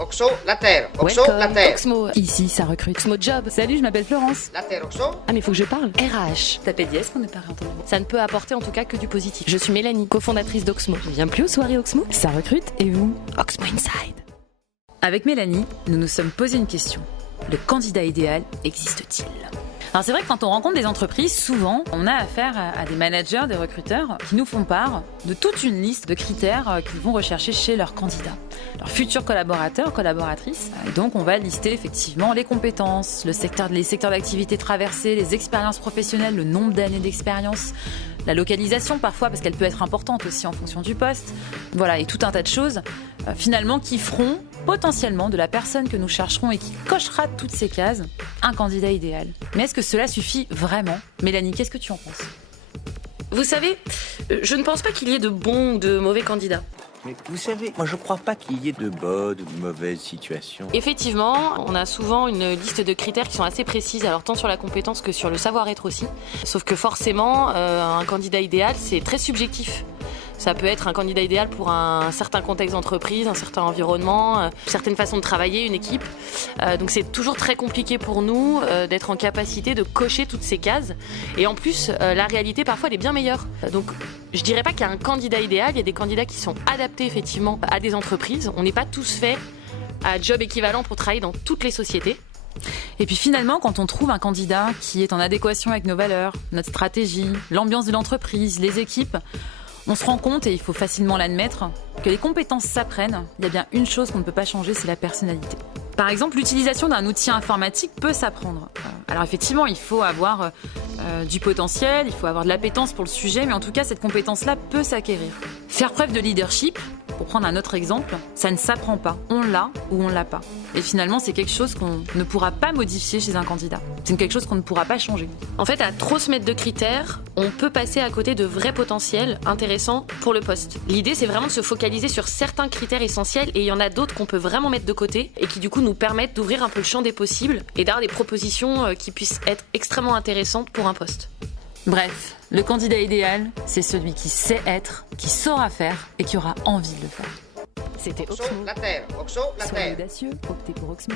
Oxo, la terre. Oxo, la Welcome, terre. Oxmo. Ici, ça recrute. Oxmo Job. Salut, je m'appelle Florence. La terre, Oxo. Ah, mais faut que je parle. RH. Tapez dièse pour ne pas réentendre. Ça ne peut apporter en tout cas que du positif. Je suis Mélanie, cofondatrice d'Oxmo. Je viens plus aux soirées Oxmo. Ça recrute. Et vous? Oxmo Inside. Avec Mélanie, nous nous sommes posé une question. Le candidat idéal existe-t-il ? Alors c'est vrai que quand on rencontre des entreprises, souvent, on a affaire à des managers, des recruteurs qui nous font part de toute une liste de critères qu'ils vont rechercher chez leurs candidats, leurs futurs collaborateurs, collaboratrices. Et donc on va lister effectivement les compétences, les secteurs d'activité traversés, les expériences professionnelles, le nombre d'années d'expérience, la localisation parfois, parce qu'elle peut être importante aussi en fonction du poste. Voilà, et tout un tas de choses finalement qui feront potentiellement de la personne que nous chercherons et qui cochera toutes ces cases, un candidat idéal. Mais est-ce que cela suffit vraiment ? Mélanie, qu'est-ce que tu en penses ? Vous savez, je ne pense pas qu'il y ait de bons ou de mauvais candidats. Mais vous savez, moi je crois pas qu'il y ait de bonnes ou de mauvaises situations. Effectivement, on a souvent une liste de critères qui sont assez précises, alors tant sur la compétence que sur le savoir-être aussi. Sauf que forcément, un candidat idéal, c'est très subjectif. Ça peut être un candidat idéal pour un certain contexte d'entreprise, un certain environnement, une certaine façon de travailler, une équipe. Donc c'est toujours très compliqué pour nous d'être en capacité de cocher toutes ces cases. Et en plus, la réalité parfois elle est bien meilleure. Donc je dirais pas qu'il y a un candidat idéal, il y a des candidats qui sont adaptés effectivement à des entreprises. On n'est pas tous faits à job équivalent pour travailler dans toutes les sociétés. Et puis finalement, quand on trouve un candidat qui est en adéquation avec nos valeurs, notre stratégie, l'ambiance de l'entreprise, les équipes, on se rend compte, et il faut facilement l'admettre, que les compétences s'apprennent. Il y a bien une chose qu'on ne peut pas changer, c'est la personnalité. Par exemple, l'utilisation d'un outil informatique peut s'apprendre. Alors effectivement, il faut avoir du potentiel, il faut avoir de l'appétence pour le sujet, mais en tout cas, cette compétence-là peut s'acquérir. Faire preuve de leadership, pour prendre un autre exemple, ça ne s'apprend pas. On l'a ou on l'a pas. Et finalement, c'est quelque chose qu'on ne pourra pas modifier chez un candidat. C'est quelque chose qu'on ne pourra pas changer. En fait, à trop se mettre de critères, on peut passer à côté de vrais potentiels intéressants pour le poste. L'idée, c'est vraiment de se focaliser sur certains critères essentiels et il y en a d'autres qu'on peut vraiment mettre de côté et qui du coup nous permettent d'ouvrir un peu le champ des possibles et d'avoir des propositions qui puissent être extrêmement intéressantes pour un poste. Bref, le candidat idéal, c'est celui qui sait être, qui saura faire et qui aura envie de le faire. C'était Oxo, Oxmo. la terre. Oxo, la Soyez terre. audacieux, optez pour Oxmo.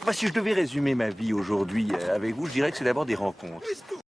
Enfin, si je devais résumer ma vie aujourd'hui avec vous, je dirais que c'est d'abord des rencontres.